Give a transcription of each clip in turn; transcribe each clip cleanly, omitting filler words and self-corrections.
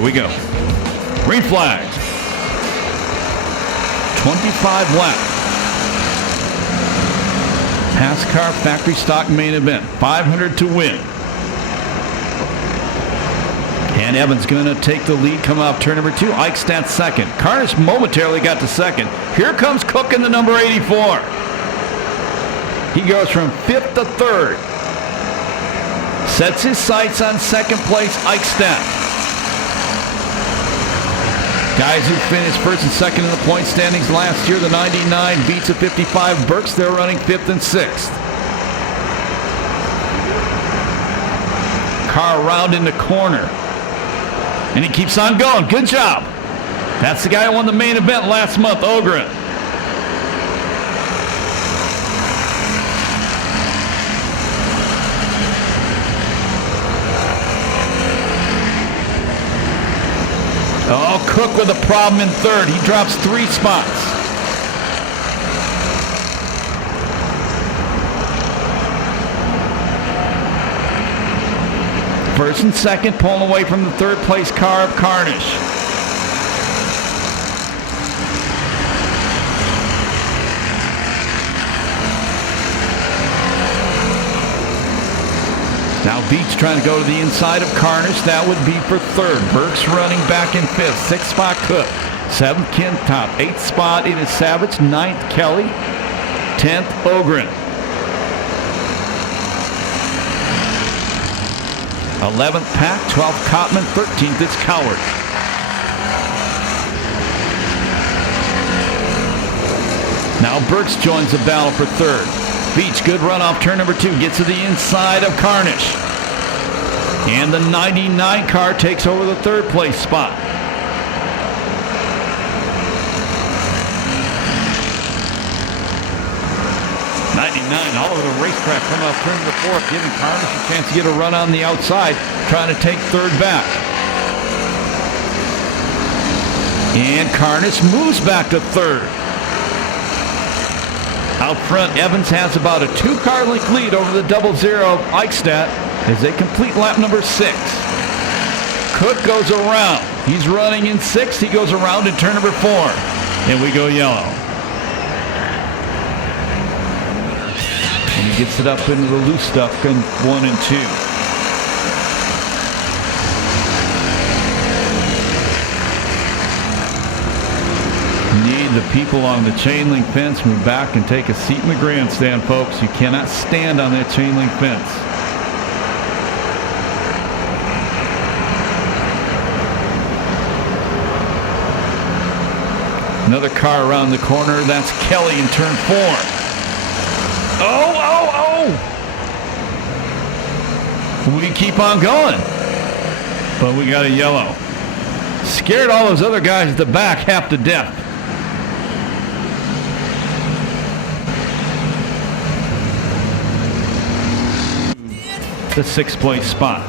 Here we go. Green flag. 25 left. PASSCAR factory stock main event. 500 to win. And Evans going to take the lead, come off turn number 2. Eicksteadt second. Carnish momentarily got to second. Here comes Cook in the number 84. He goes from 5th to 3rd. Sets his sights on second place, Eicksteadt. Guys who finished first and second in the point standings last year, the 99 beats a 55 Burks. They're running 5th and 6th. Car around in the corner. And he keeps on going. Good job. That's the guy who won the main event last month, Ogren. Oh, Cook with a problem in 3rd. He drops 3 spots. First and second, pulling away from the 3rd place car of Carnish. Now Veatch trying to go to the inside of Carnish. That would be for 3rd. Burks running back in 5th. 6th spot Cook. 7th Kintop. 8th spot it is Savage. 9th Kelly. 10th Ogren. 11th Pack. 12th Kottman. 13th is Coward. Now Burks joins the battle for 3rd. Veatch, good run off turn number 2. Gets to the inside of Carnish. And the 99 car takes over the 3rd place spot. All over the racetrack coming off turn number 4, giving Carnish a chance to get a run on the outside, trying to take 3rd back. And Carnish moves back to 3rd. Out front, Evans has about a 2-car length lead over the 00 of Eicksteadt as they complete lap number 6. Cook goes around. He's running in 6th. He goes around in turn number 4. And we go yellow. And he gets it up into the loose stuff in 1 and 2. The people on the chain link fence move back and take a seat in the grandstand, folks. You cannot stand on that chain link fence. Another car around the corner. That's Kelly in turn 4. Oh! We keep on going. But we got a yellow. Scared all those other guys at the back half to death. The 6th place spot.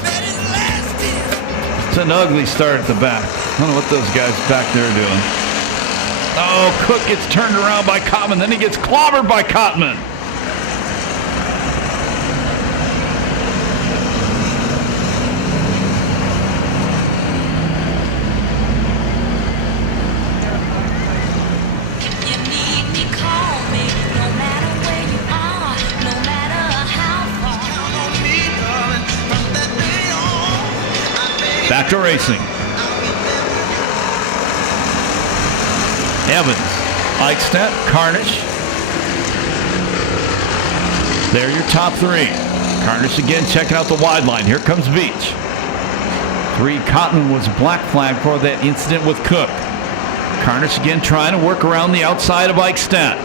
It's an ugly start at the back. I don't know what those guys back there are doing. Oh, Cook gets turned around by Kottman. Then he gets clobbered by Kottman. Back to racing. Evans, Eicksteadt, Carnish. They're your top 3. Carnish again checking out the wide line. Here comes Veatch. 3, Kottman was black flag for that incident with Cook. Carnish again trying to work around the outside of Eicksteadt.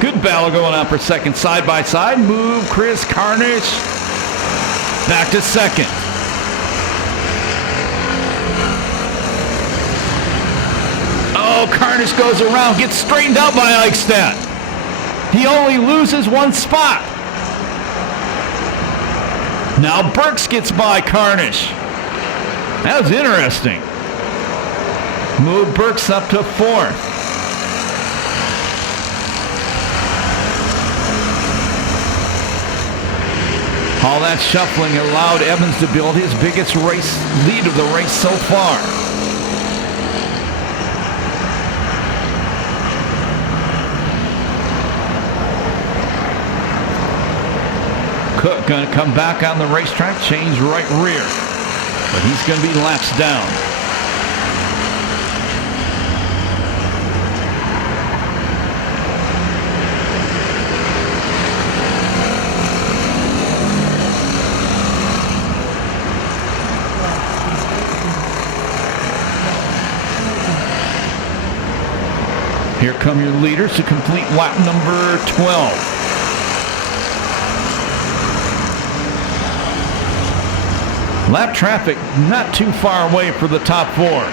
Good battle going on for 2nd. Side by side. Move, Kris, Carnish. Back to 2nd. Oh, Carnish goes around, gets straightened out by Eicksteadt. He only loses 1 spot. Now Burks gets by Carnish. That was interesting. Move Burks up to 4th. All that shuffling allowed Evans to build his biggest race lead of the race so far. Cook going to come back on the racetrack, change right rear. But he's going to be laps down. Here come your leaders to complete lap number 12. Lap traffic not too far away for the top four.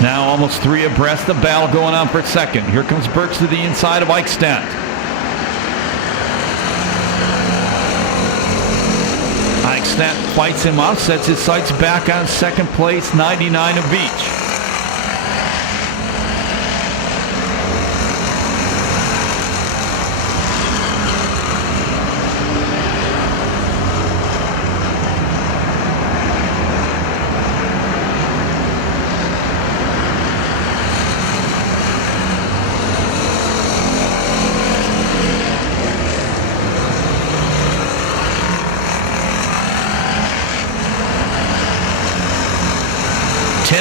Now almost three abreast, the battle going on for second. Here comes Burks to the inside of Eicksteadt. Eicksteadt fights him off, sets his sights back on second place, 99 of Veatch.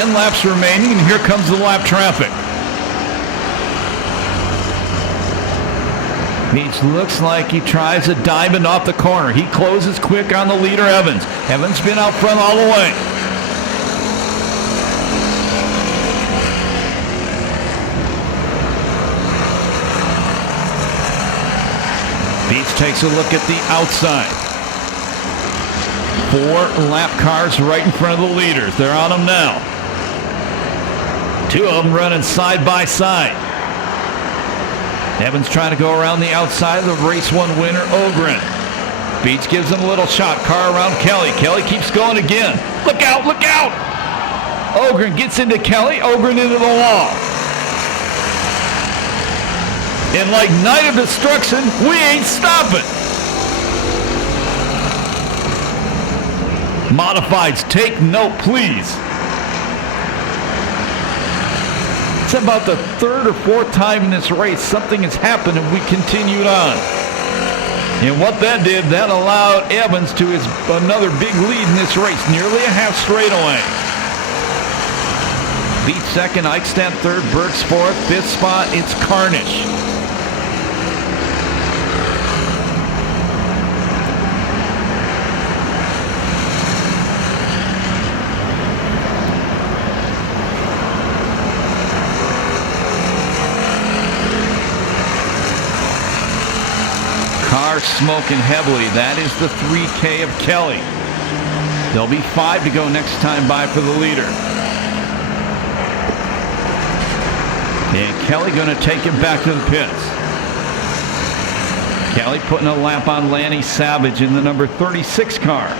Laps remaining, and here comes the lap traffic. Veatch looks like he tries a diamond off the corner. He closes quick on the leader, Evans. Evans been out front all the way. Veatch takes a look at the outside. 4 lap cars right in front of the leaders. They're on them now. 2 of them running side by side. Evans trying to go around the outside of the race 1 winner, Ogren. Veatch gives him a little shot. Car around Kelly. Kelly keeps going again. Look out, look out! Ogren gets into Kelly. Ogren into the wall. And like Night of Destruction, we ain't stopping. Modifieds, take note, please. It's about the 3rd or 4th time in this race something has happened and we continued on. And what that did, that allowed Evans to his another big lead in this race, nearly a half straightaway. Veatch second, Eicksteadt third, Burks fourth, 5th spot, it's Carnish. Smoking heavily. That is the 3K of Kelly. There'll be 5 to go next time by for the leader. And Kelly going to take him back to the pits. Kelly putting a lap on Lanny Savage in the number 36 car.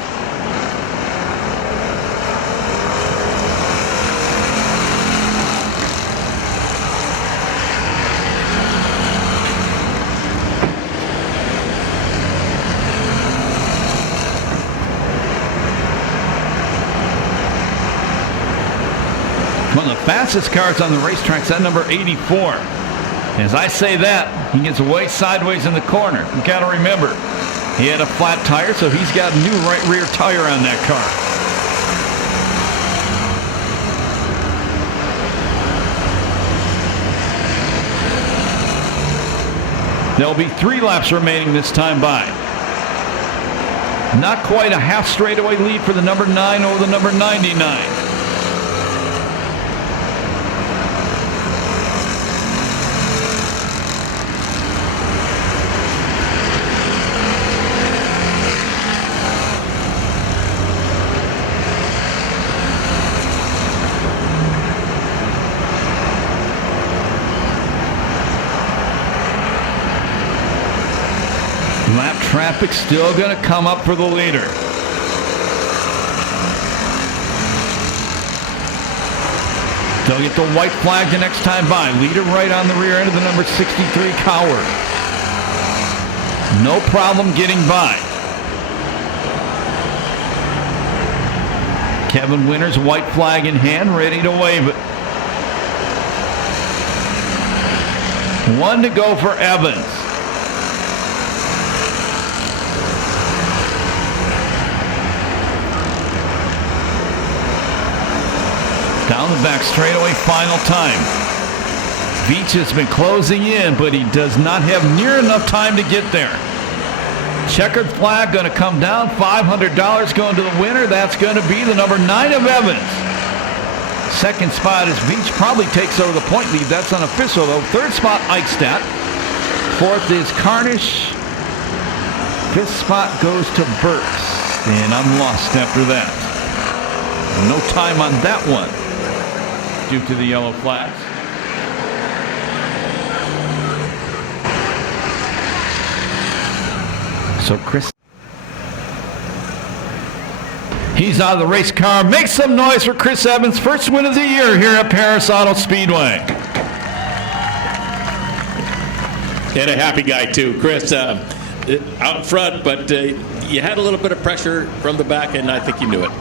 One of the fastest cars on the racetrack's that number 84. As I say that, he gets way sideways in the corner. You got to remember, he had a flat tire, so he's got a new right rear tire on that car. There'll be 3 laps remaining this time by. Not quite a half straightaway lead for the number 9 over the number 99. Lap traffic still going to come up for the leader. They'll get the white flag the next time by. Leader right on the rear end of the number 63 Coward. No problem getting by. Kevin Winters, white flag in hand, ready to wave it. 1 to go for Evans. Down the back straightaway, final time. Veatch has been closing in, but he does not have near enough time to get there. Checkered flag going to come down. $500 going to the winner. That's going to be the number 9 of Evans. Second spot is Veatch. Probably takes over the point lead. That's unofficial, though. Third spot, Eicksteadt. Fourth is Carnish. Fifth spot goes to Burks. And I'm lost after that. No time on that one due to the yellow flags. So Kris, he's out of the race car. Make some noise for Kris Evans, first win of the year here at Perris Auto Speedway. And a happy guy too, Kris. Out front, but you had a little bit of pressure from the back, and I think you knew it.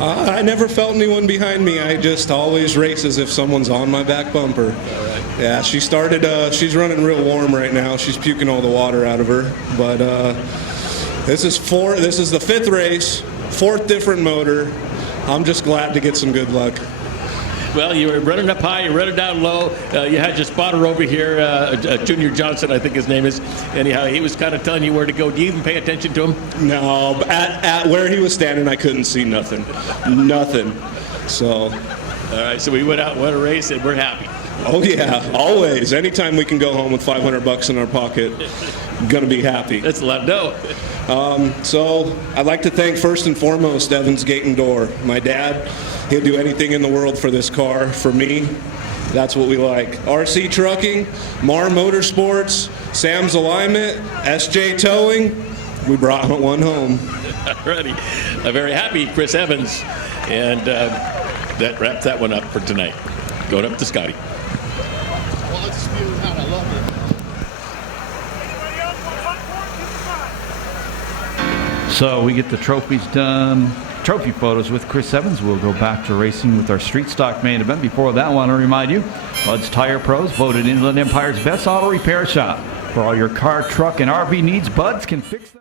I never felt anyone behind me. I just always race as if someone's on my back bumper. Right. Yeah, she started, she's running real warm right now. She's puking all the water out of her. But this is the 5th race, 4th different motor. I'm just glad to get some good luck. Well, you were running up high, you running down low. You had your spotter over here, Junior Johnson, I think his name is. Anyhow, he was kind of telling you where to go. Do you even pay attention to him? No, at where he was standing, I couldn't see nothing. Nothing. So. All right, so we went out, won a race, and we're happy. Oh, yeah, always. Anytime we can go home with $500 in our pocket, going to be happy. That's a lot of dough. So I'd like to thank first and foremost Evans Gate and Door. My dad, he'll do anything in the world for this car. For me, that's what we like. RC Trucking, Mar Motorsports, Sam's Alignment, SJ Towing. We brought one home. Alrighty. A very happy Kris Evans. And that wraps that one up for tonight. Going up to Scotty. Well, let's speed it out. I love it. So we get the trophies done. Trophy photos with Kris Evans. We'll go back to racing with our street stock main event. Before that, I want to remind you, Bud's Tire Pros voted Inland Empire's best auto repair shop. For all your car, truck, and RV needs, Bud's can fix them.